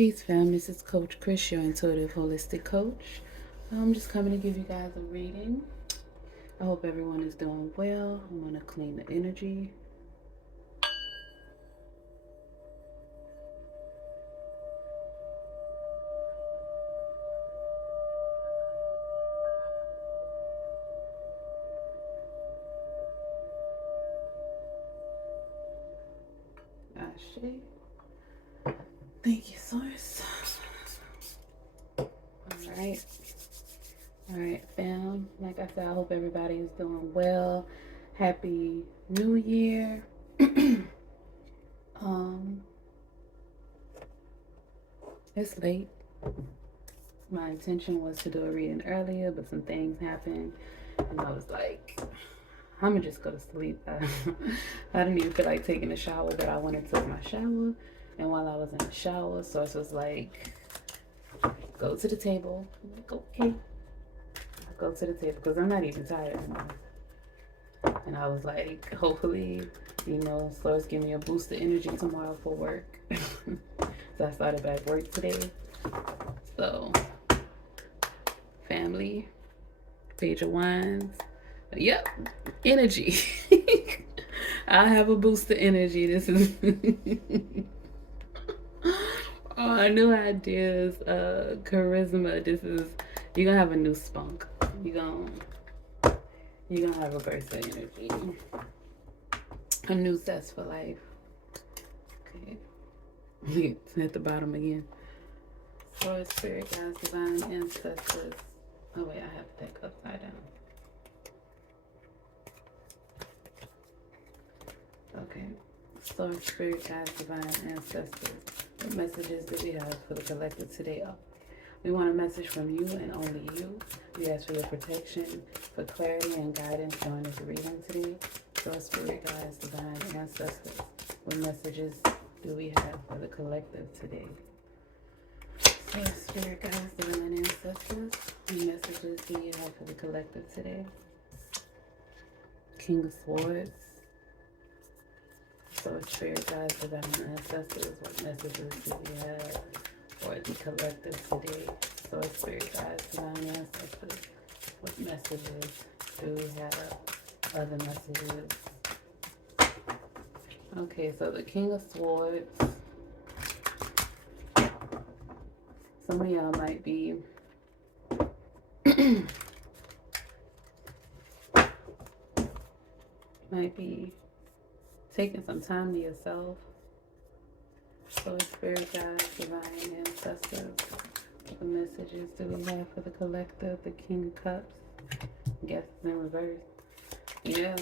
Peace, fam. This is Coach Chris, your intuitive holistic coach. I'm just coming to give you guys a reading. I hope everyone is doing well. I'm going to clean the energy. Ashe. Thank you, Source. Alright. Alright, fam. Like I said, I hope everybody is doing well. Happy New Year. It's late. My intention was to do a reading earlier, but some things happened, and I was like, I'm gonna just go to sleep. I didn't even feel like taking a shower, but I went and took my shower, and while I was in the shower, Source was like, go to the table. I'm like, okay. I go to the table because I'm not even tired anymore. And I was like, hopefully, Source give me a boost of energy tomorrow for work. So I started back work today. So, family, Page of Wands. Yep, energy. I have a boost of energy. This is new ideas, charisma. You're gonna have a new spunk. You're gonna have a burst of energy. A new zest for life. Okay. It's at the bottom again. Source, spirit, guides, divine ancestors. Oh wait, I have the deck upside down. Okay. Source, spirit, guides, divine ancestors. What messages do we have for the collective today? We want a message from you and only you. We ask for your protection, for clarity and guidance during this reading today. Source, spirit, guides, divine ancestors. What messages do we have for the collective today? Source, spirit, guides, divine ancestors. What messages do you have for the collective today? King of Swords. Source, spirit, guides, divine ancestors. What messages do we have for the collective today? Source, spirit, guides, divine ancestors. What messages do we have? Other messages. Okay, so the King of Swords. Some of y'all might be taking some time to yourself. Source, spirit, guides, divine ancestors. What messages do we have for the collective? The King of Cups. I guess it's in reverse. Yeah,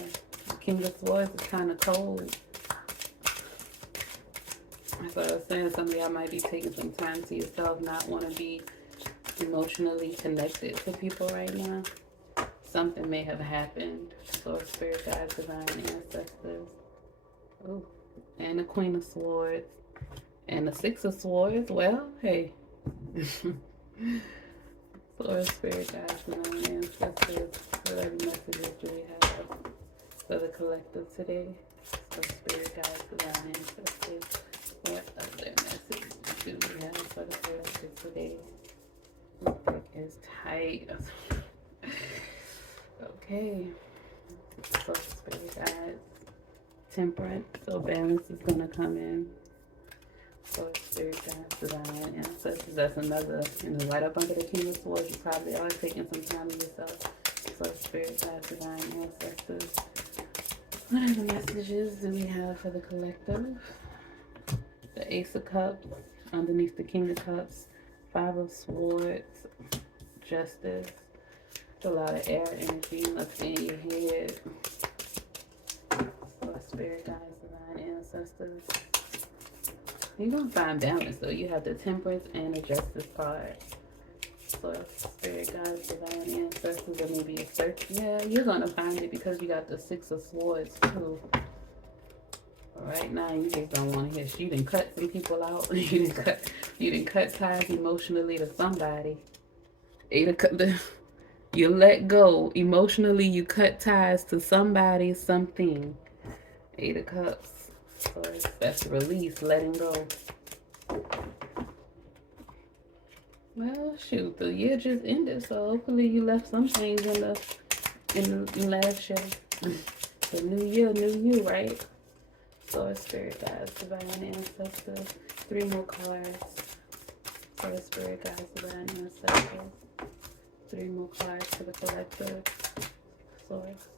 the King of Swords is kind of cold. That's what I was saying. Some of y'all might be taking some time to yourself, not want to be emotionally connected to people right now. Something may have happened. Source, spirit, guides, divine ancestors. Ooh. And the Queen of Swords. And the Six of Swords. Well, hey. Source, spirit, guides, divine ancestors. Whatever messages do we have for the collective today? Source, spirit, guides, divine ancestors. What other messages do we have for the collective today? This deck is tight. Okay. Source, spirit, guides. Temperance. So balance is going to come in. Source, spirit, guides, divine ancestors. That's another, right up under the King of Swords. You probably are taking some time to yourself. Source, spirit, guides, divine ancestors. What other messages do we have for the collective? The Ace of Cups underneath the King of Cups. Five of Swords. Justice. It's a lot of air energy must be in your head. Source, spirit, guides, divine ancestors. You're going to find balance though. You have the Temperance and the Justice card. Source, spirit, guides, divine ancestors, or maybe a search. Yeah, you're going to find it because you got the Six of Swords too. Right now, you just don't want to hear. You done cut some people out. You done cut ties emotionally to somebody. You let go emotionally. You cut ties to somebody, something. Eight of Cups. So that's release, letting go. Well, shoot, the year just ended, so hopefully you left some things in last year. The new year, new you, right? Source, spirit, guides, divine ancestors. Three more cards. Source, spirit, guides, divine ancestors. Three more cards for the collective. Source.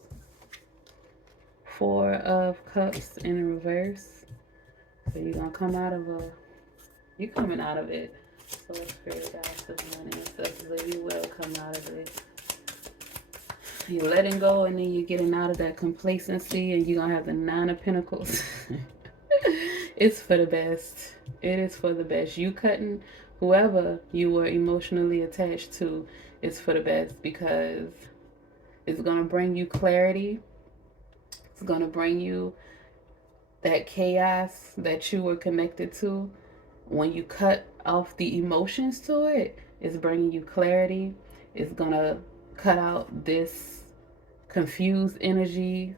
Four of Cups in reverse. So you're gonna come out of you're coming out of it. Source, spirit, guides, divine ancestors. You will come out of it. You're letting go, and then you're getting out of that complacency, and you're gonna have the Nine of Pentacles. It's for the best. It is for the best. You cutting whoever you were emotionally attached to is for the best, because it's gonna bring you clarity. It's gonna bring you that chaos that you were connected to. When you cut off the emotions to it, it's bringing you clarity. It's gonna cut out this confused energy,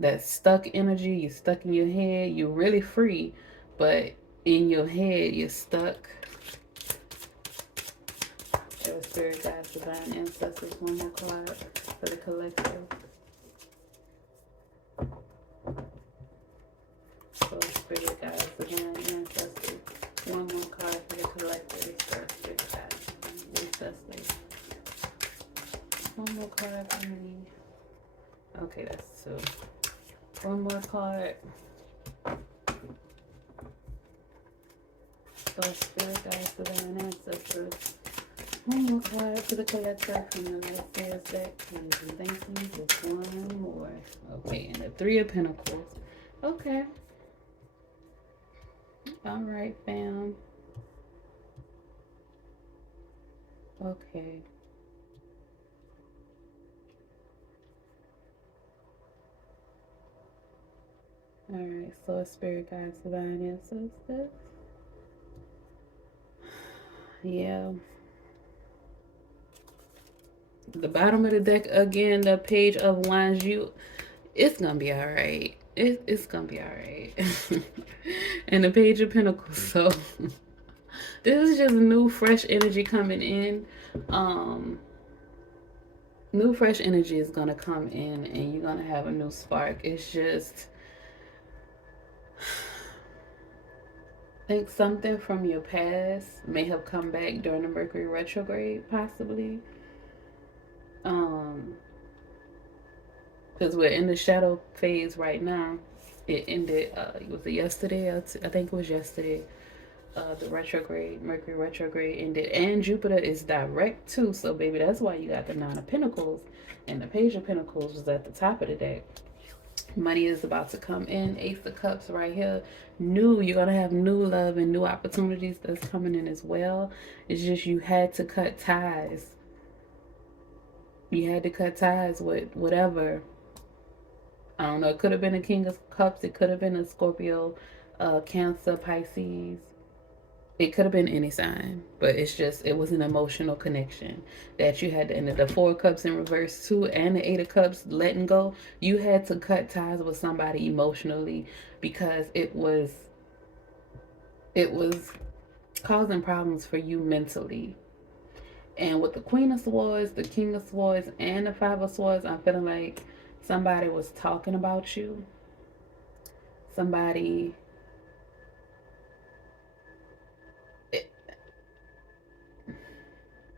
that stuck energy. You're stuck in your head. You're really free, but in your head you're stuck. Your spirit, guides, divine ancestors. One more card for the collective. So spirit, guides, divine ancestors. One more card for the collective. Spirit, guides, divine ancestors. One more card for me. Okay, that's two. One more card. So spirit, guides, divine ancestors. One more card for the collector from the last year's deck. Please and thank you. Just one more. Okay, and the Three of Pentacles. Okay. All right, fam. Okay. All right, so spirit, guides, divine ancestors. Yeah. The bottom of the deck again, the Page of Wands. It's gonna be all right. It's gonna be all right. And the Page of Pentacles. So this is just new, fresh energy coming in. New, fresh energy is gonna come in, and you're gonna have a new spark. It's just, I think something from your past may have come back during the Mercury retrograde, possibly. Because we're in the shadow phase right now. It ended. Was it yesterday? I think it was yesterday. The retrograde, Mercury retrograde ended, and Jupiter is direct too. So, baby, that's why you got the Nine of Pentacles, and the Page of Pentacles was at the top of the deck. Money is about to come in. Ace of Cups right here. You're gonna have new love and new opportunities that's coming in as well. It's just you had to cut ties. You had to cut ties with whatever. I don't know. It could have been a King of Cups. It could have been a Scorpio, Cancer, Pisces. It could have been any sign, but it was an emotional connection that you had to. And the Four of Cups in reverse too, and the Eight of Cups letting go. You had to cut ties with somebody emotionally, because it was causing problems for you mentally. And with the Queen of Swords, the King of Swords, and the Five of Swords, I'm feeling like somebody was talking about you. Somebody,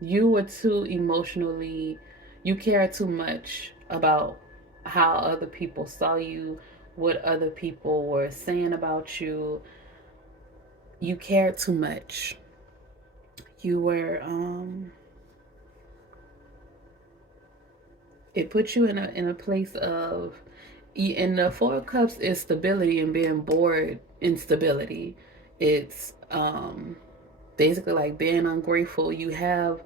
you were too emotionally, you cared too much about how other people saw you, what other people were saying about you. You cared too much. You were, it put you in a place of, and the Four of Cups is stability and being bored in stability. It's basically like being ungrateful. You have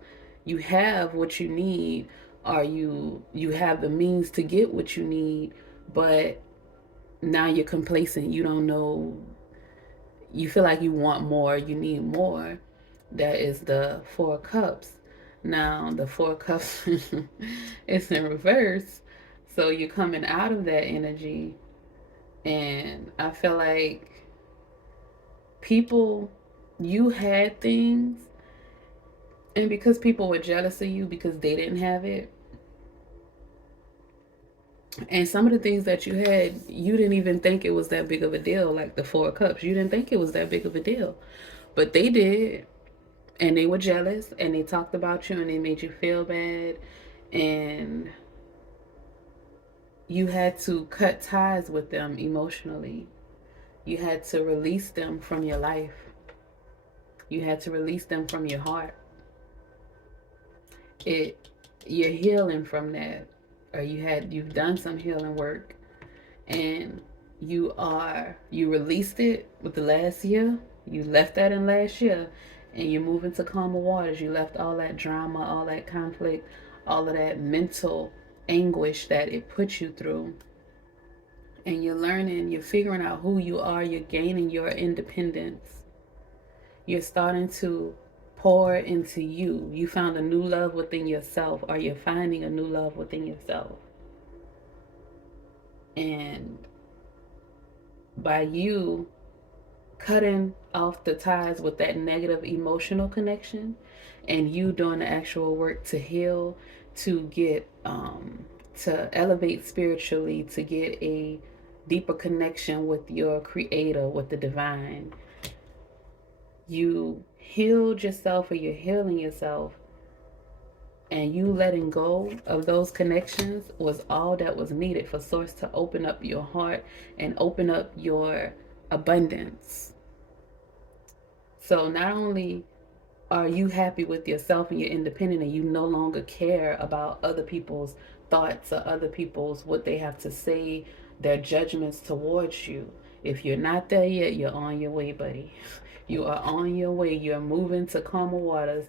what you need, or you have the means to get what you need, but now you're complacent. You don't know, you feel like you want more, you need more. That is the Four of Cups. Now the Four of Cups is in reverse, so you're coming out of that energy. And I feel like people you had things, and because people were jealous of you because they didn't have it, and some of the things that you had, you didn't even think it was that big of a deal, like the Four of Cups. You didn't think it was that big of a deal, but they did, and they were jealous, and they talked about you, and they made you feel bad, and you had to cut ties with them emotionally. You had to release them from your life. You had to release them from your heart. It you're healing from that, or you've done some healing work, and you released it with the last year. You left that in last year, and you're moving to calmer waters. You left all that drama, all that conflict, all of that mental anguish that it put you through, and you're learning, you're figuring out who you are, you're gaining your independence. You're starting to pour into you. You found a new love within yourself, or you're finding a new love within yourself. And by you cutting off the ties with that negative emotional connection, and you doing the actual work to heal, to get to elevate spiritually, to get a deeper connection with your creator, with the divine, you healed yourself, or you're healing yourself, and you letting go of those connections was all that was needed for source to open up your heart and open up your abundance. So not only are you happy with yourself and you're independent, and you no longer care about other people's thoughts or other people's what they have to say, their judgments towards you. If you're not there yet, you're on your way, buddy. You are on your way. You're moving to calmer waters.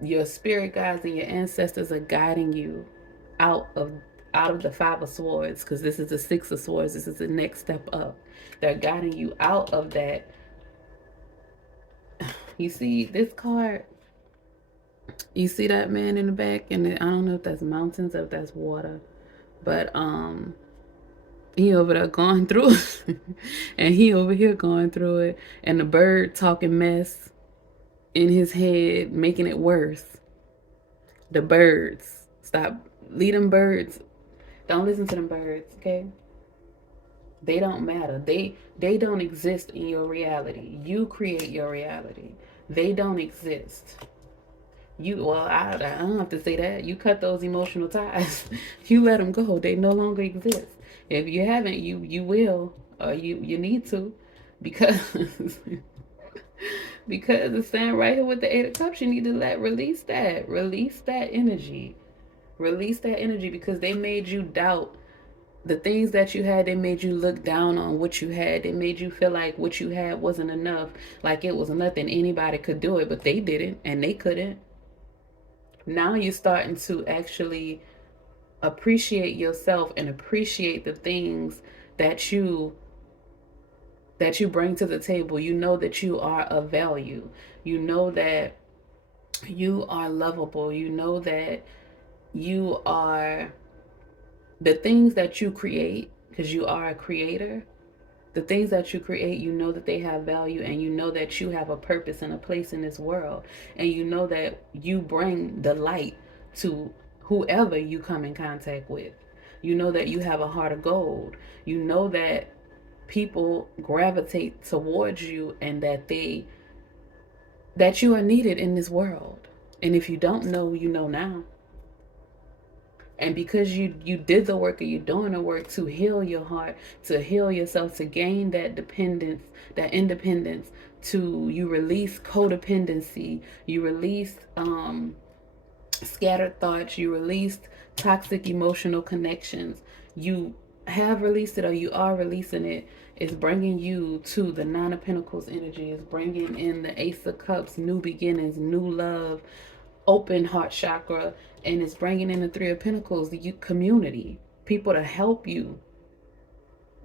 Your spirit guides and your ancestors are guiding you out of out of the Five of Swords, because this is the Six of Swords. This is the next step up. They're guiding you out of that. You see this card, you see that man in the back, and I don't know if that's mountains or if that's water, but he over there going through it, and he over here going through it, and the bird talking mess in his head, making it worse. The birds, stop, leave them birds. Don't listen to them birds, okay? They don't matter. They don't exist in your reality. You create your reality. They don't exist. I don't have to say that. You cut those emotional ties. You let them go. They no longer exist. If you haven't, you will, or you need to, because because it's saying right here with the Eight of Cups, you need to release that energy, release that energy, because they made you doubt the things that you had. They made you look down on what you had. They made you feel like what you had wasn't enough, like it was nothing, anybody could do it, but they didn't and they couldn't. Now you're starting to actually appreciate yourself and appreciate the things that you bring to the table. You know that you are of value. You know that you are lovable. You know that you are the things that you create, because you are a creator. The things that you create, you know that they have value, and you know that you have a purpose and a place in this world, and you know that you bring the light to whoever you come in contact with. You know that you have a heart of gold. You know that people gravitate towards you, and that you are needed in this world. And if you don't know, you know now. And because you did the work, or you're doing the work to heal your heart, to heal yourself, to gain that dependence, that independence, to you release codependency, you release scattered thoughts, you released toxic emotional connections, you have released it, or you are releasing it. It's bringing you to the Nine of Pentacles energy. It's bringing in the Ace of Cups, new beginnings, new love, open heart chakra, and it's bringing in the Three of Pentacles, the community, people to help you,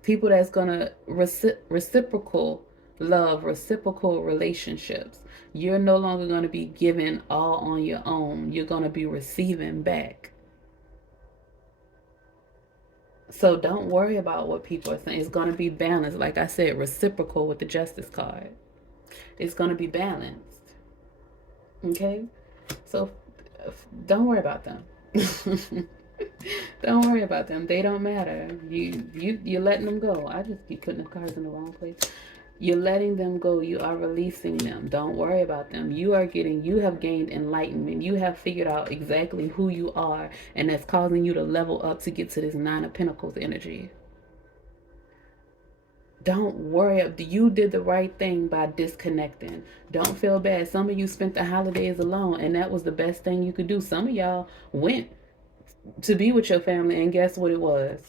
people that's gonna reciprocal love, reciprocal relationships. You're no longer going to be giving all on your own. You're going to be receiving back. So don't worry about what people are saying. It's going to be balanced. Like I said, reciprocal with the Justice card. It's going to be balanced. Okay? So don't worry about them. Don't worry about them. They don't matter. You're letting them go. I just keep putting the cards in the wrong place. You're letting them go. You are releasing them. Don't worry about them. You have gained enlightenment. You have figured out exactly who you are, and that's causing you to level up to get to this Nine of Pentacles energy. Don't worry. You did the right thing by disconnecting. Don't feel bad. Some of you spent the holidays alone, and that was the best thing you could do. Some of y'all went to be with your family, and guess what it was?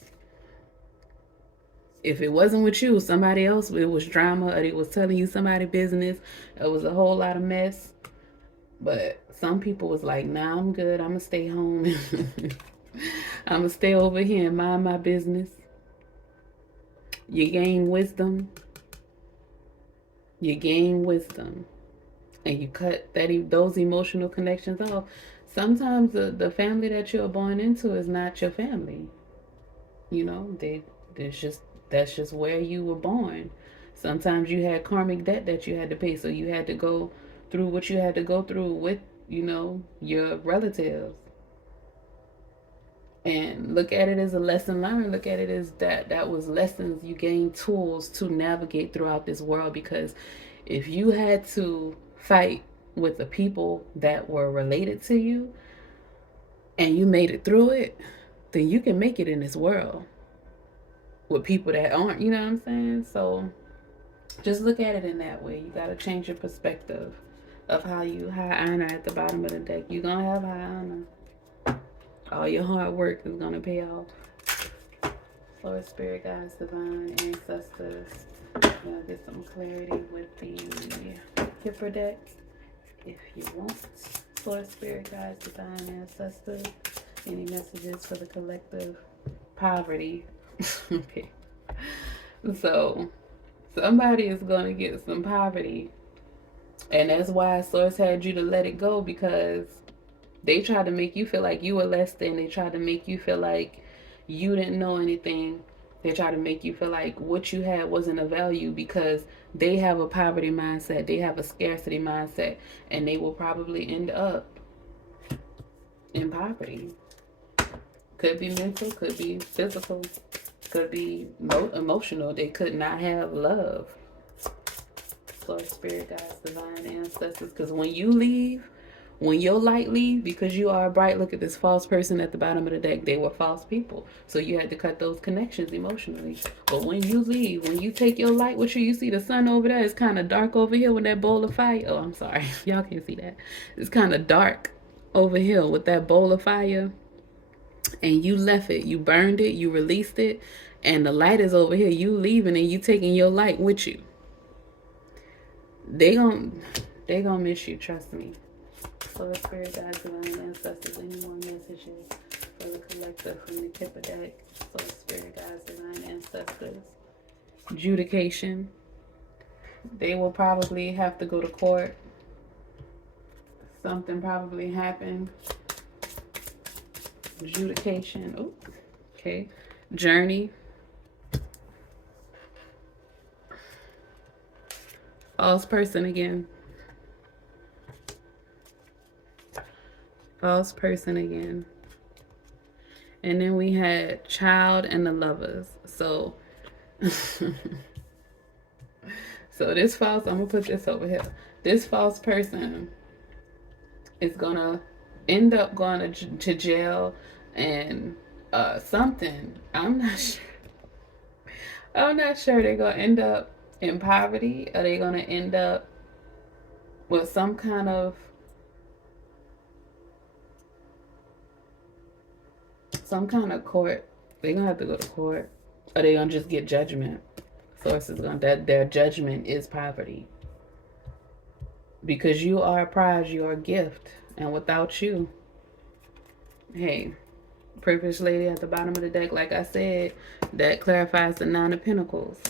If it wasn't with you, somebody else, it was drama, or it was telling you somebody's business. It was a whole lot of mess. But some people was like, nah, I'm good. I'm going to stay home. I'm going to stay over here and mind my business. You gain wisdom. You gain wisdom. And you cut those emotional connections off. Sometimes the family that you're born into is not your family. You know, that's just where you were born. Sometimes you had karmic debt that you had to pay, so you had to go through what you had to go through with, your relatives. And look at it as a lesson learned. Look at it as that was lessons. You gained tools to navigate throughout this world, because if you had to fight with the people that were related to you and you made it through it, then you can make it in this world with people that aren't, you know what I'm saying? So just look at it in that way. You got to change your perspective of high honor at the bottom of the deck. You're going to have high honor. All your hard work is going to pay off. Lord, Spirit, guides, divine ancestors. Gonna get some clarity with the Kipper deck. If you want. Lord, Spirit, guides, divine ancestors. Any messages for the collective poverty? Okay. So somebody is going to get some poverty. And that's why Source had you to let it go, because they tried to make you feel like you were less than. They tried to make you feel like you didn't know anything. They tried to make you feel like what you had wasn't of value, because they have a poverty mindset. They have a scarcity mindset. And they will probably end up in poverty. Could be mental, could be physical, could be emotional. They could not have love. Lord, Spirit, guides, divine ancestors. Because when you leave, when your light leaves, because you are bright, look at this false person at the bottom of the deck. They were false people. So you had to cut those connections emotionally. But when you leave, when you take your light with you, you see the sun over there. It's kind of dark over here with that bowl of fire. Oh, I'm sorry. Y'all can't see that. It's kind of dark over here with that bowl of fire. And you left it. You burned it. You released it. And the light is over here. You leaving and you taking your light with you. They gonna miss you. Trust me. So, Spirit, guides, divine ancestors, any more messages for the collective from the Kipper deck? So, Spirit, guides, divine ancestors. Adjudication. They will probably have to go to court. Something probably happened. Adjudication. Oh, okay. Journey. False person again. False person again. And then we had child and the lovers. So so this false, I'm gonna put this over here. This false person is gonna end up going to jail and something. I'm not sure they're gonna end up in poverty. Are they gonna end up with some kind of court? They're gonna have to go to court. Or they gonna just get judgment. Sources that their judgment is poverty. Because you are a prize, you are a gift. And without you, hey, Privileged Lady at the bottom of the deck, like I said, that clarifies the Nine of Pentacles.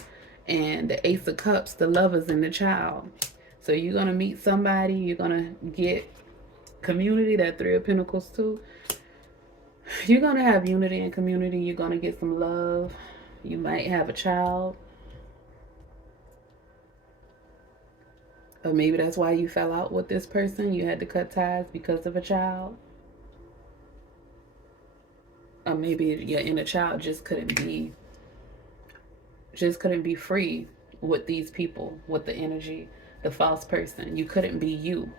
And the Ace of Cups, the lovers and the child. So you're gonna meet somebody, you're gonna get community, that Three of Pentacles too. You're going to have unity and community. You're going to get some love. You might have a child. Or maybe that's why you fell out with this person. You had to cut ties because of a child. Or maybe your inner child just couldn't be free with these people, with the energy, the false person. You couldn't be you.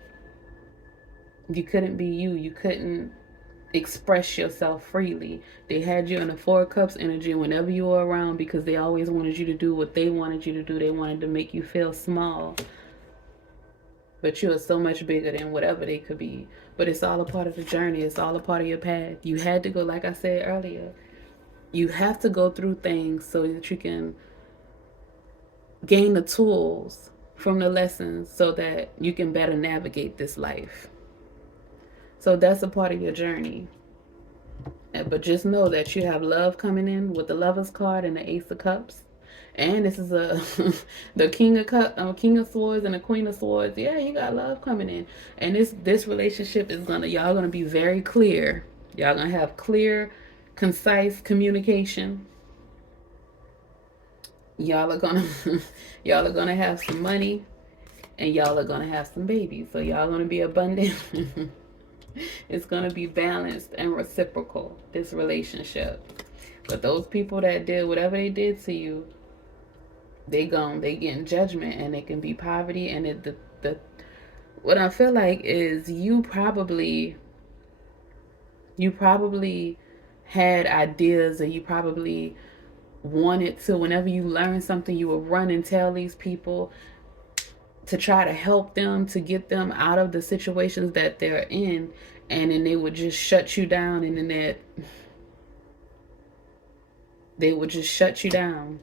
You couldn't be you. You couldn't express yourself freely. They had you in the Four Cups energy whenever you were around because they always wanted you to do what they wanted you to do. They wanted to make you feel small. But you are so much bigger than whatever they could be. But it's all a part of the journey. It's all a part of your path. You had to go, like I said earlier, you have to go through things so that you can gain the tools from the lessons so that you can better navigate this life. So that's a part of your journey. But just know that you have love coming in with the Lover's card and the Ace of Cups. And this is a the King of Swords and the Queen of Swords. Yeah, you got love coming in, and this relationship is y'all gonna be very clear. Y'all gonna have clear, concise communication. Y'all are gonna y'all are gonna have some money, and y'all are gonna have some babies. So y'all gonna be abundant. It's gonna be balanced and reciprocal, this relationship. But those people that did whatever they did to you, they getting judgment, and it can be poverty. And the what I feel like is you probably had ideas, or you probably wanted to, whenever you learn something, you would run and tell these people to try to help them, to get them out of the situations that they're in, and then they would just shut you down, and then they would just shut you down.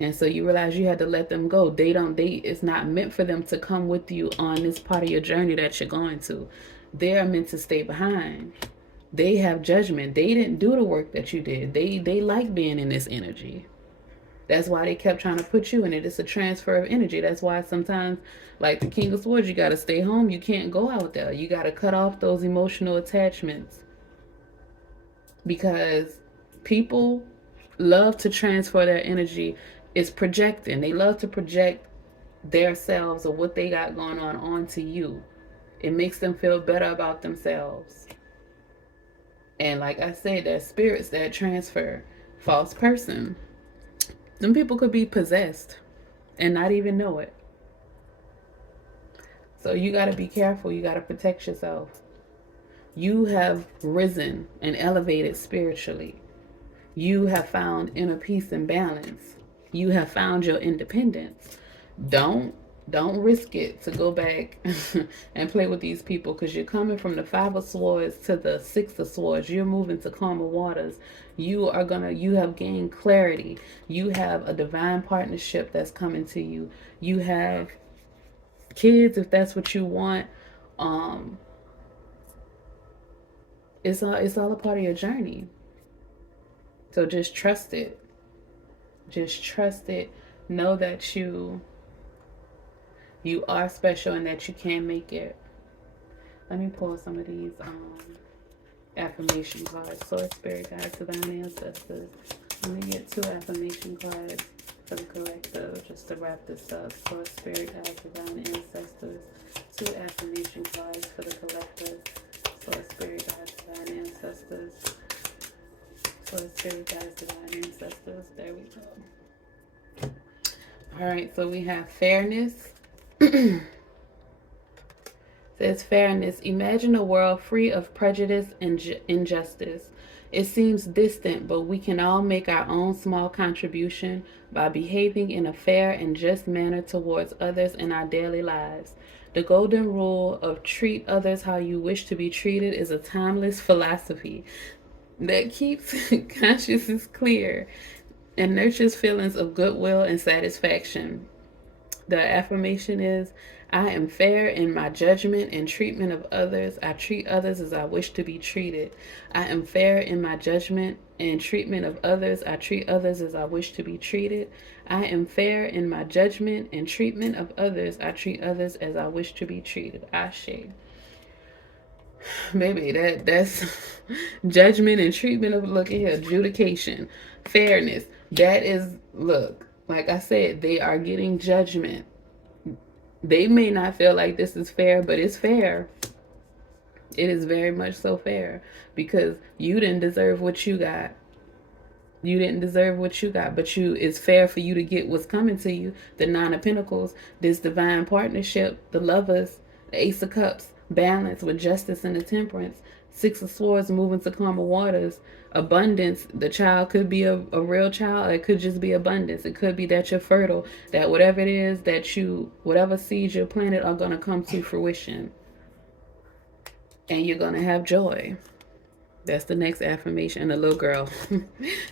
And so you realize you had to let them go. It's not meant for them to come with you on this part of your journey that you're going to. They're meant to stay behind. They have judgment. They didn't do the work that you did. They like being in this energy. That's why they kept trying to put you in it. It's a transfer of energy. That's why sometimes, like the King of Swords, you got to stay home. You can't go out there. You got to cut off those emotional attachments, because people love to transfer their energy. It's projecting. They love to project their selves or what they got going on onto you. It makes them feel better about themselves. And like I said, there's spirits that transfer. False person. Some people could be possessed and not even know it. So you got to be careful. You got to protect yourself. You have risen and elevated spiritually. You have found inner peace and balance. You have found your independence. Don't risk it to go back and play with these people, because you're coming from the Five of Swords to the Six of Swords. You're moving to calmer waters. You have gained clarity. You have a divine partnership that's coming to you. You have kids, if that's what you want. It's all a part of your journey. So just trust it. Just trust it. Know that you are special and that you can make it. Let me pull some of these affirmation cards. Source, Spirit Guides, Divine Ancestors. Let me get 2 affirmation cards for the collective, just to wrap this up. Source, Spirit Guides, Divine Ancestors. 2 affirmation cards for the collective. Source, Spirit Guides, Divine Ancestors. Source, Spirit Guides, Divine Ancestors. There we go. Alright, so we have fairness. Says fairness. Imagine a world free of prejudice and injustice. It seems distant, but we can all make our own small contribution by behaving in a fair and just manner towards others in our daily lives. The golden rule of treat others how you wish to be treated is a timeless philosophy that keeps consciousness clear and nurtures feelings of goodwill and satisfaction. The affirmation is, I am fair in my judgment and treatment of others. I treat others as I wish to be treated. I am fair in my judgment and treatment of others. I treat others as I wish to be treated. I am fair in my judgment and treatment of others. I treat others as I wish to be treated. Ashe. Baby, that's judgment and treatment of, look at here, adjudication, fairness. That is, look, like I said, they are getting judgment. They may not feel like this is fair, but it's fair. It is very much so fair because you didn't deserve what you got. You didn't deserve what you got, but it's fair for you to get what's coming to you. The Nine of Pentacles, this divine partnership, the Lovers, the Ace of Cups, balance with justice and the Temperance, Six of Swords moving to calmer waters, abundance. The child could be a real child. It could just be abundance. It could be that you're fertile, that whatever it is that whatever seeds you planted are going to come to fruition. And you're going to have joy. That's the next affirmation. A little girl.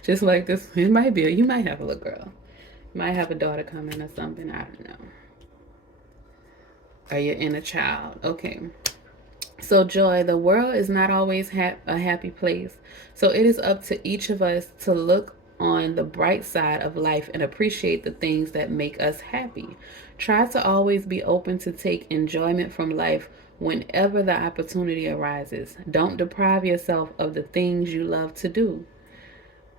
Just like this. It might be. You might have a little girl. You might have a daughter coming or something. I don't know. Or your inner child. Okay. So joy. The world is not always a happy place. So it is up to each of us to look on the bright side of life and appreciate the things that make us happy. Try to always be open to take enjoyment from life whenever the opportunity arises. Don't deprive yourself of the things you love to do.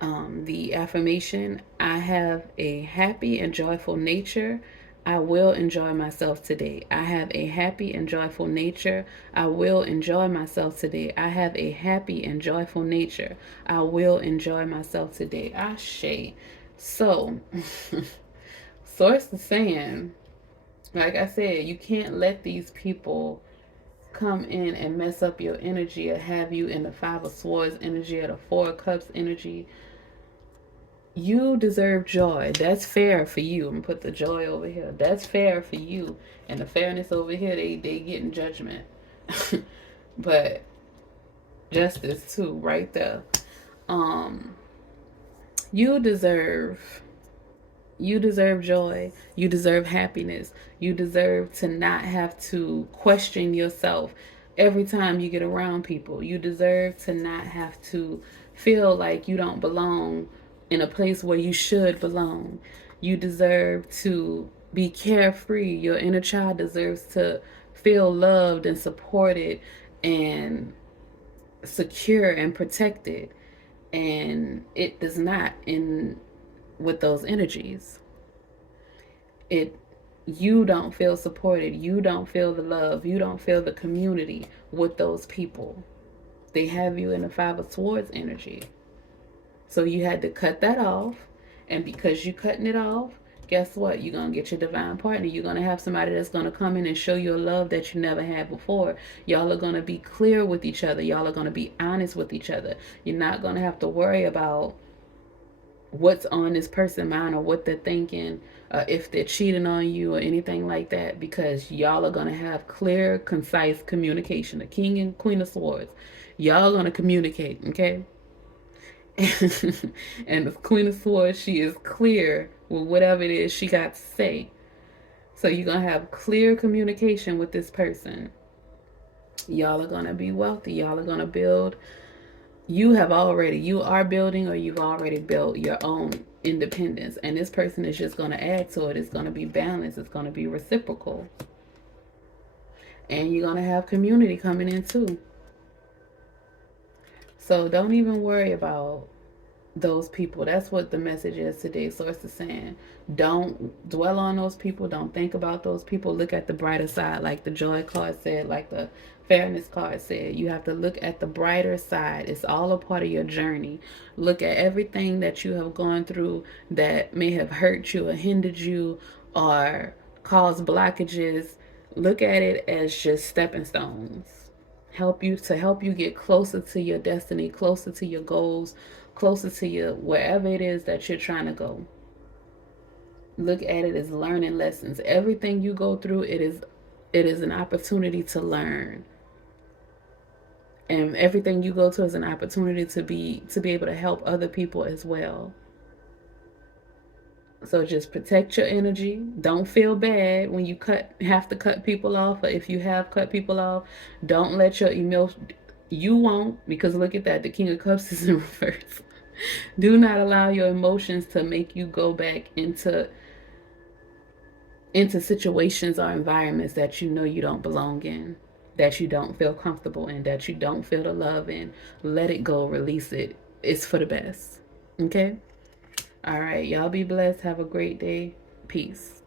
The affirmation: I have a happy and joyful nature. I will enjoy myself today. I have a happy and joyful nature. I will enjoy myself today. I have a happy and joyful nature. I will enjoy myself today. Ashe. So, source is saying, like I said, you can't let these people come in and mess up your energy or have you in the Five of Swords energy or the Four of Cups energy. You deserve joy. That's fair for you. I'm gonna put the joy over here. That's fair for you. And the fairness over here, they getting judgment. But justice too, right there. Um, you deserve joy. You deserve happiness. You deserve to not have to question yourself every time you get around people. You deserve to not have to feel like you don't belong in a place where you should belong. You deserve to be carefree. Your inner child deserves to feel loved and supported and secure and protected. And it does not in with those energies. It You don't feel supported. You don't feel the love. You don't feel the community with those people. They have you in the Five of Swords energy. So you had to cut that off. And because you're cutting it off, guess what? You're going to get your divine partner. You're going to have somebody that's going to come in and show you a love that you never had before. Y'all are going to be clear with each other. Y'all are going to be honest with each other. You're not going to have to worry about what's on this person's mind or what they're thinking, if they're cheating on you or anything like that, because y'all are going to have clear, concise communication. The King and Queen of Swords. Y'all are going to communicate, okay? And the Queen of Swords, she is clear with whatever it is she got to say. So you're going to have clear communication with this person. Y'all are going to be wealthy. Y'all are going to build. You are building, or you've already built your own independence. And this person is just going to add to it. It's going to be balanced. It's going to be reciprocal. And you're going to have community coming in too. So don't even worry about those people. That's what the message is today. Source is saying, don't dwell on those people. Don't think about those people. Look at the brighter side, like the joy card said, like the fairness card said. You have to look at the brighter side. It's all a part of your journey. Look at everything that you have gone through that may have hurt you or hindered you or caused blockages. Look at it as just stepping stones. Help you get closer to your destiny, closer to your goals, closer to your wherever it is that you're trying to go. Look at it as learning lessons. Everything you go through, it is an opportunity to learn. And everything you go to is an opportunity to be able to help other people as well. So just protect your energy. Don't feel bad when you have to cut people off, or if you have cut people off. Don't let your emotion. You won't, because look at that. The King of Cups is in reverse. Do not allow your emotions to make you go back into situations or environments that you know you don't belong in, that you don't feel comfortable in, that you don't feel the love in. Let it go. Release it. It's for the best. Okay? All right. Y'all be blessed. Have a great day. Peace.